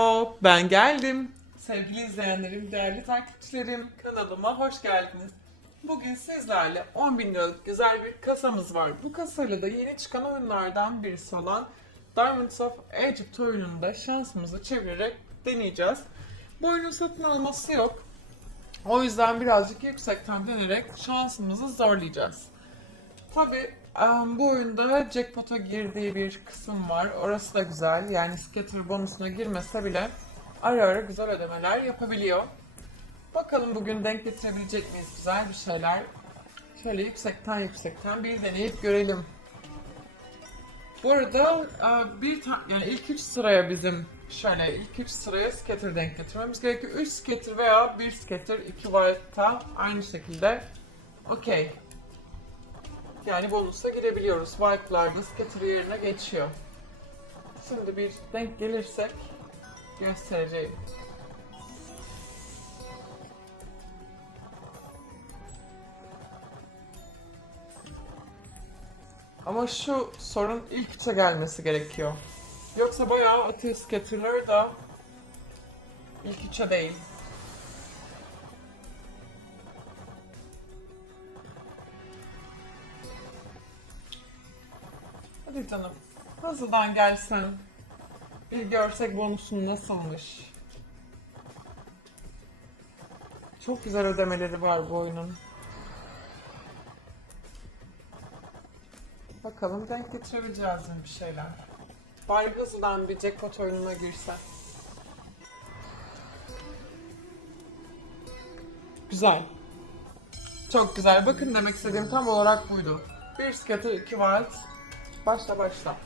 Hop, Ben geldim. Sevgili izleyenlerim, değerli takipçilerim, kanalıma hoş geldiniz. Bugün sizlerle 10 bin liralık güzel bir kasamız var. Bu kasayla da yeni çıkan oyunlardan birisi olan Diamonds of Egypt oyununda şansımızı çevirerek deneyeceğiz. Bu oyunun satın alması yok. O yüzden birazcık yüksekten denerek şansımızı zorlayacağız. Tabi bu oyunda jackpot'a girdiği bir kısım var. Orası da güzel. Yani scatter bonusuna girmese bile ara ara güzel ödemeler yapabiliyor. Bakalım bugün denk getirebilecek miyiz güzel bir şeyler. Şöyle yüksekten yüksekten bir deneyip görelim. Bu arada bir ta- yani ilk üç sıraya bizim şöyle ilk üç sıraya scatter denk getirmemiz gerekiyor. 3 scatter veya 1 scatter 2 wild'ta aynı şekilde okey. Yani bonusa girebiliyoruz. Wipe'larda scatter yerine geçiyor. Şimdi bir denk gelirsek göstereceğim. Ama şu sorun ilk üçe gelmesi gerekiyor. Yoksa bayağı atıyor scatter'ları da ilk üçe değil. Canım. Hızlıdan gelsen. Bir görsek bonusun nasılmış. Çok güzel ödemeleri var bu oyunun. Bakalım denk getirebileceğiz mi bir şeyler. Bari hızlıdan bir jackpot oyununa girsen. Güzel. Çok güzel. Bakın demek istediğim tam olarak buydu. Bir scatter, iki wild. Başla başla.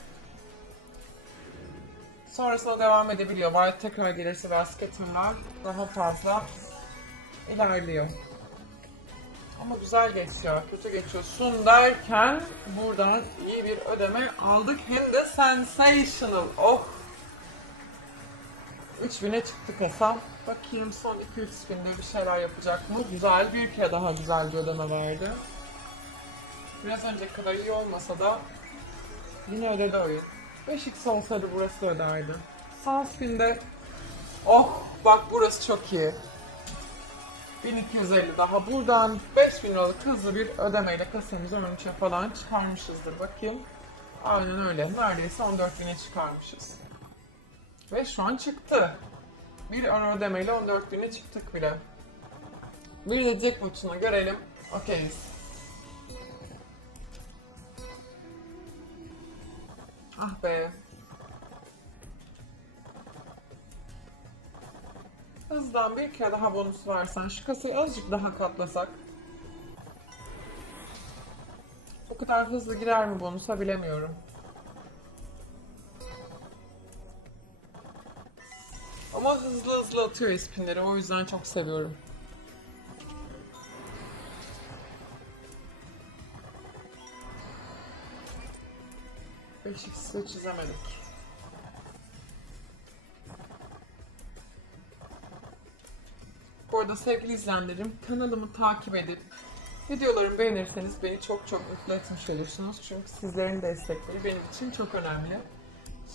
Sonrasında devam edebiliyor. Wild tekrar gelirse ve scatter'lar daha fazla ilerliyor. Ama güzel geçiyor, kötü geçiyorsun derken buradan iyi bir ödeme aldık. Hem de sensational. Oh! 3000'e çıktı kasam. Bakayım son 2-3 spinde bir şeyler yapacak mı? Güzel, bir kere daha güzel bir ödeme verdi. Biraz önceki kadar iyi olmasa da yine ödedi oyun. 5x olsaydı burası da öderdi. Son spinde oh bak burası çok iyi. 1250 daha buradan 5000 liralık hızlı bir ödemeyle kasamızı önce falan çıkarmışızdır. Bakayım. Aynen öyle. Neredeyse 14.000'e çıkarmışız. Ve şu an çıktı. Bir ara ödemeyle 14.000'e çıktık bile. Bir de jackpot'unu görelim. Okeyiz. Ah be. Hızdan bir kere daha bonus versen, şu kasayı azıcık daha katlasak. O kadar hızlı girer mi bonusa bilemiyorum. Ama hızlı hızlı atıyor ispinleri, o yüzden çok seviyorum. Beş x'i çizemedik. Bu arada sevgili izleyenlerim kanalımı takip edip videolarımı beğenirseniz beni çok çok mutlu etmiş olursunuz. Çünkü sizlerin destekleri benim için çok önemli.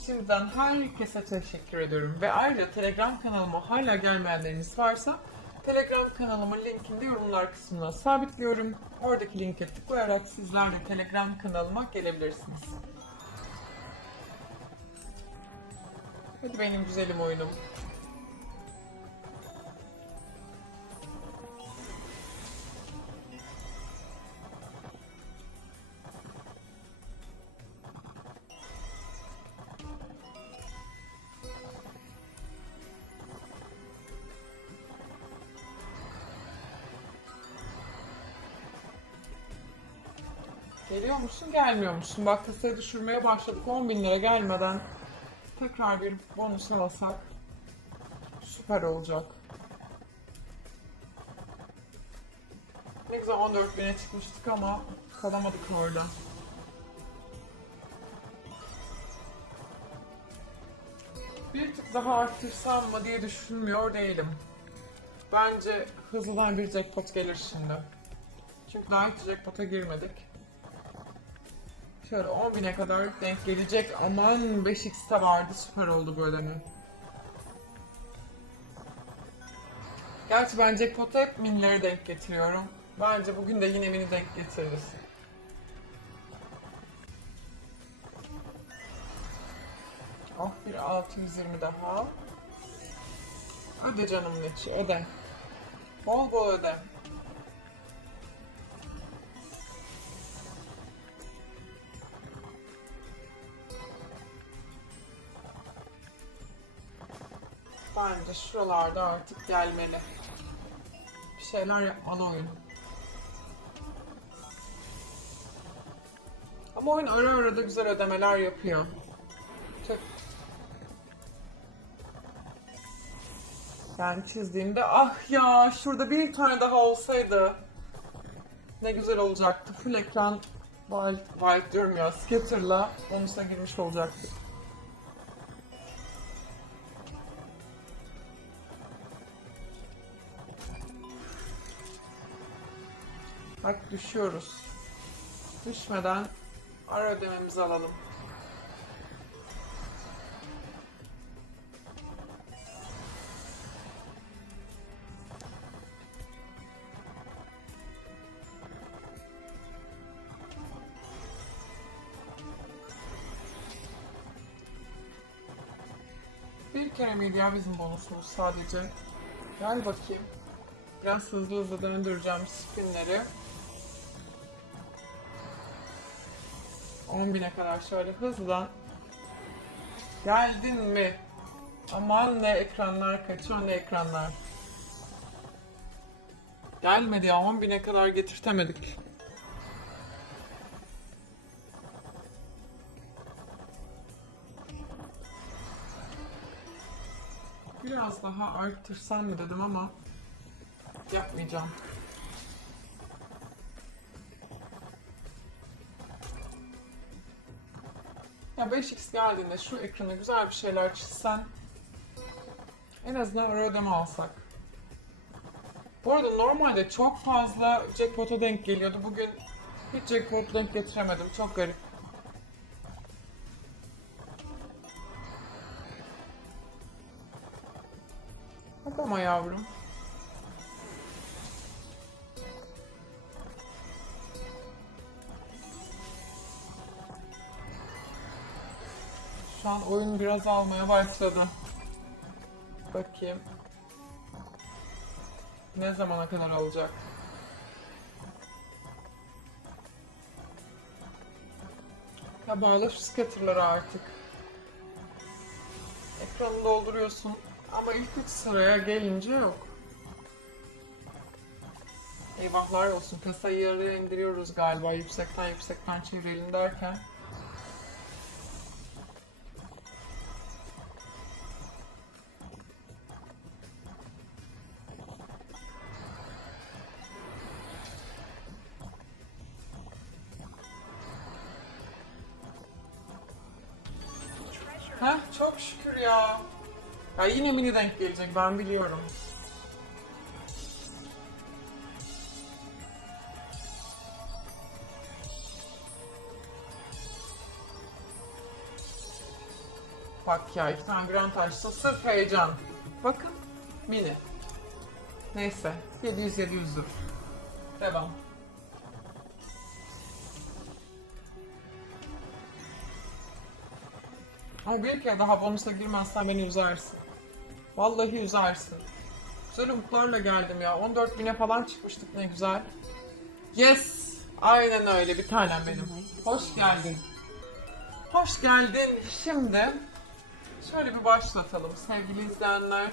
Şimdiden herkese teşekkür ediyorum. Ve ayrıca Telegram kanalıma hala gelmeyenleriniz varsa Telegram kanalımın linkini de yorumlar kısmına sabitliyorum. Oradaki linke tıklayarak sizler de Telegram kanalıma gelebilirsiniz. Hadi benim güzelim oyunum. Geliyor musun, gelmiyor musun? Bak kasayı düşürmeye başladık. 10 bin lira gelmeden tekrar bir bonus alsak süper olacak. Ne güzel 14 bine çıkmıştık ama kalamadık orada. Bir tık daha arttırsam mı diye düşünmüyor değilim. Bence hızlıdan bir jackpot gelir şimdi. Çünkü daha hiç jackpot'a girmedik. Şöyle 10 bine kadar denk gelecek. Aman 5x'te vardı süper oldu bu ödeme. Gerçi ben jackpot'a hep minleri denk getiriyorum. Bence bugün de yine mini denk getiririz. Oh bir 620 daha. Öde canım Neçi öde. Bol bol öde. Şuralarda artık gelmeli. Bir şeyler yapmalı oyun. Ama oyun ara ara da güzel ödemeler yapıyor. Çok... Ben çizdiğimde ah ya şurada bir tane daha olsaydı ne güzel olacaktı. Full ekran Wild, Wild diyorum ya Scatter'la bonusa girmiş olacaktı. Bak düşüyoruz. Düşmeden ara ödememizi alalım. Bir kere miydi ya bizim bonusumuz sadece? Gel bakayım. Biraz hızlı hızlı döndüreceğim spinleri. 10.000'e kadar şöyle hızla. Geldin mi? Aman ne ekranlar kaçıyor ne ekranlar. Gelmedi ya 10.000'e kadar getirtemedik. Biraz daha arttırsam mı dedim ama yapmayacağım. Ya 5x geldiğinde şu ekrana güzel bir şeyler çizsen en azından öyle ödeme alsak. Bu arada normalde çok fazla jackpot'a denk geliyordu. Bugün hiç jackpot denk getiremedim. Çok garip. Biraz almaya başladı. Bakayım. Ne zamana kadar alacak? Ya şu scatter'ları artık. Ekranı dolduruyorsun ama ilk üç sıraya gelince yok. Eyvahlar olsun kasayı yarıya indiriyoruz galiba yüksekten yüksekten çevirelim derken. Heh, çok şükür ya. Ya yine mini denk gelecek ben biliyorum. Bak ya iki tane grand açtı sırf heyecan. Bakın mini. Neyse 700 700 dur. Devam. Ama bir kere daha bonusa girmezsen beni üzersin. Vallahi üzersin. Güzel umutlarla geldim ya. 14 bine falan çıkmıştık ne güzel. Yes! Aynen öyle bir tanem benim. Hoş geldin. Hoş geldin. Şimdi şöyle bir başlatalım sevgili izleyenler.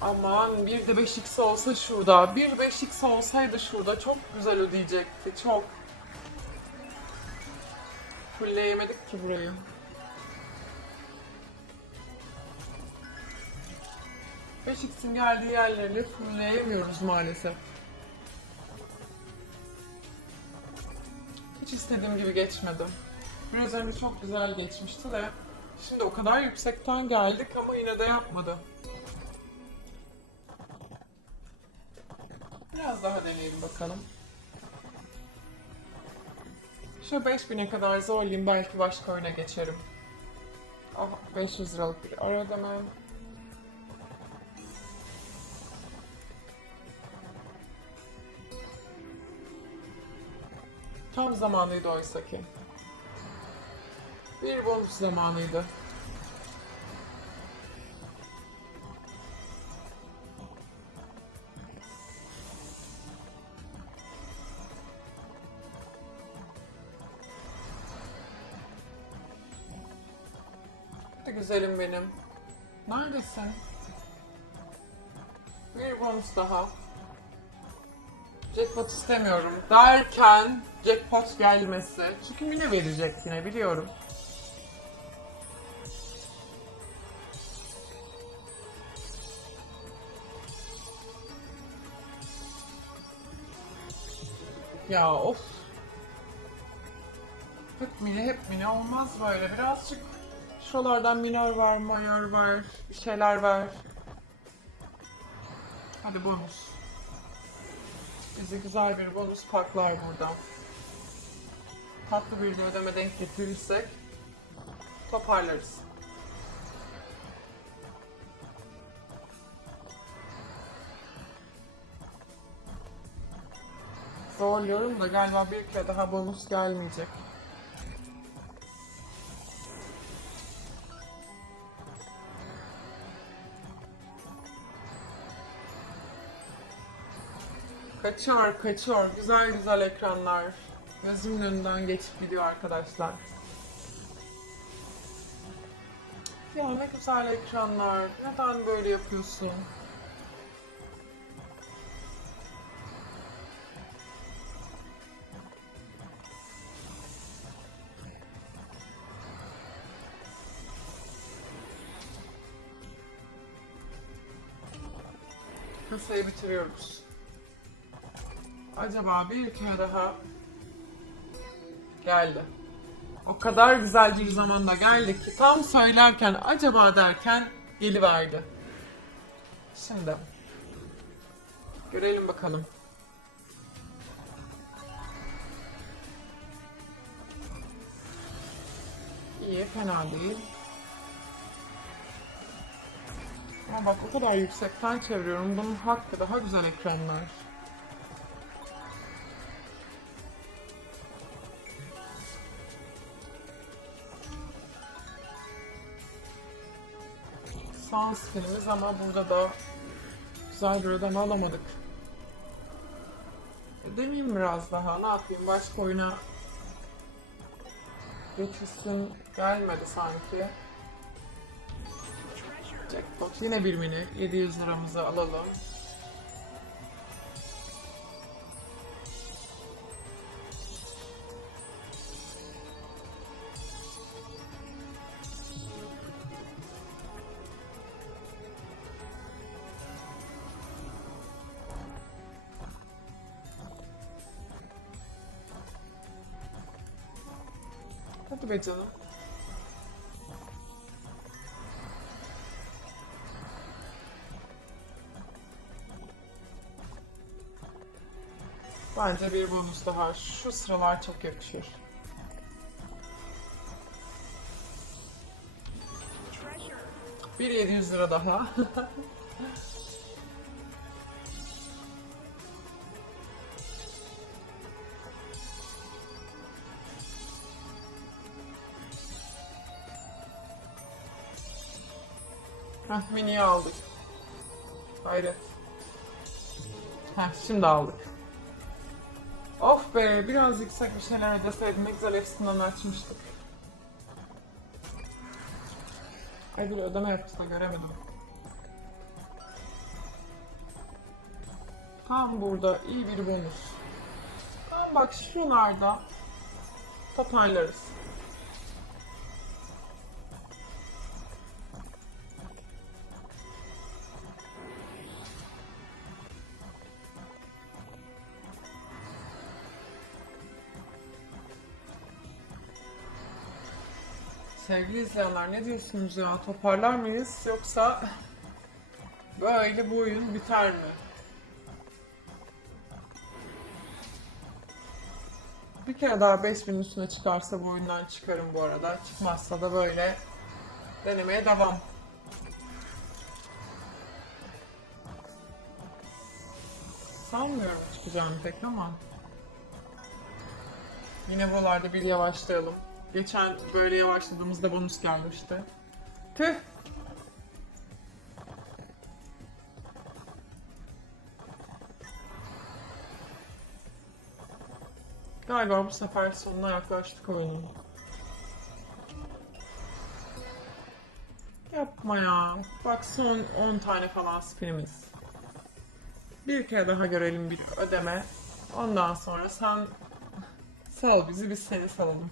Aman bir de 5x olsa şurada. Bir 5x olsaydı şurada çok güzel ödeyecekti. Çok. Fullleyemedik ki burayı. Beş x'in geldiği yerleri fullleyemiyoruz maalesef. Hiç istediğim gibi geçmedi. Biraz önce çok güzel geçmişti de şimdi o kadar yüksekten geldik ama yine de yapmadı. Biraz daha deneyelim bakalım. Şu 5000'e kadar zorlayayım belki başka oyuna geçerim. Ah 500 liralık bir ara ödeme. Tam zamanıydı oysa ki. Bir bonus zamanıydı. Güzelim benim. Neredesin? Bir bonus daha. Jackpot istemiyorum derken jackpot gelmesi. Çünkü yine verecek yine biliyorum. Ya of. Hep mini hep mini olmaz böyle birazcık. Şuralardan minor var, mayor var, şeyler var. Hadi bonus. Bize güzel bir bonus paklar burada. Tatlı bir de ödeme denk getirirsek toparlarız. Zorluyorum da galiba bir kere daha bonus gelmeyecek. Kaçıyor, kaçıyor. Güzel güzel ekranlar. Gözümün önünden geçip gidiyor arkadaşlar. Ya ne güzel ekranlar. Neden böyle yapıyorsun? Kasayı bitiriyoruz. Acaba bir kere daha geldi. O kadar güzel bir zamanda geldi ki tam söylerken acaba derken geliverdi. Şimdi görelim bakalım. İyi, fena değil. Ama bak o kadar yüksekten çeviriyorum. Bunun hakkı daha güzel ekranlar. Sans filmiz ama burada da güzel bir ödeme alamadık. Demeyeyim biraz daha ne yapayım başka oyuna geçişsin gelmedi sanki. Jackpot yine bir mini 700 liramızı alalım. Be canım. Bence bir bonus daha. Şu sıralar çok yakışır. Bir 700 lira daha. Heh, mini'yi aldık. Hayret. Heh, şimdi aldık. Of be, biraz yüksek bir şeyler ödeseydim ne güzel hepsinden açmıştık. Ay bir ödeme yaptı da göremedim. Tam burada iyi bir bonus. Tam bak şuralarda toparlarız. Sevgili izleyenler ne diyorsunuz ya? Toparlar mıyız yoksa böyle bu oyun biter mi? Bir kere daha 5000 üstüne çıkarsa bu oyundan çıkarım bu arada. Çıkmazsa da böyle denemeye devam. Sanmıyorum çıkacağını pek ama. Yine buralarda bir yavaşlayalım. Geçen böyle yavaşladığımızda bonus gelmişti. Tüh! Galiba bu sefer sonuna yaklaştık oyunun. Yapma ya. Bak son 10 tane falan spinimiz. Bir kere daha görelim bir ödeme. Ondan sonra sen sal bizi biz seni salalım.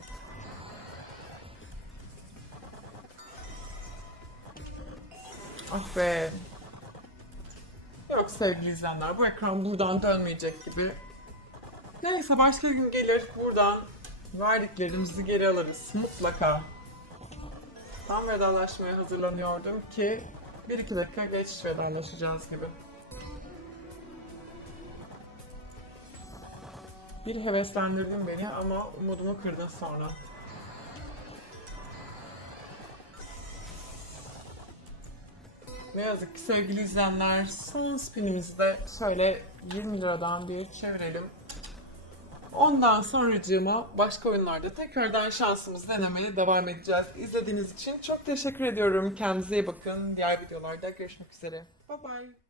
Ah be. Yok sevgili izleyenler bu ekran buradan dönmeyecek gibi. Neyse başka gün gelir buradan verdiklerimizi geri alırız mutlaka. Tam vedalaşmaya hazırlanıyordum ki bir iki dakika geç vedalaşacağız gibi. Bir heveslendirdin beni ama umudumu kırdın sonra. Ne yazık ki sevgili izleyenler son spinimizi de şöyle 20 liradan bir çevirelim. Ondan sonracığıma başka oyunlarda tekrardan şansımızı denemeye devam edeceğiz. İzlediğiniz için çok teşekkür ediyorum. Kendinize iyi bakın. Diğer videolarda görüşmek üzere. Bye bye.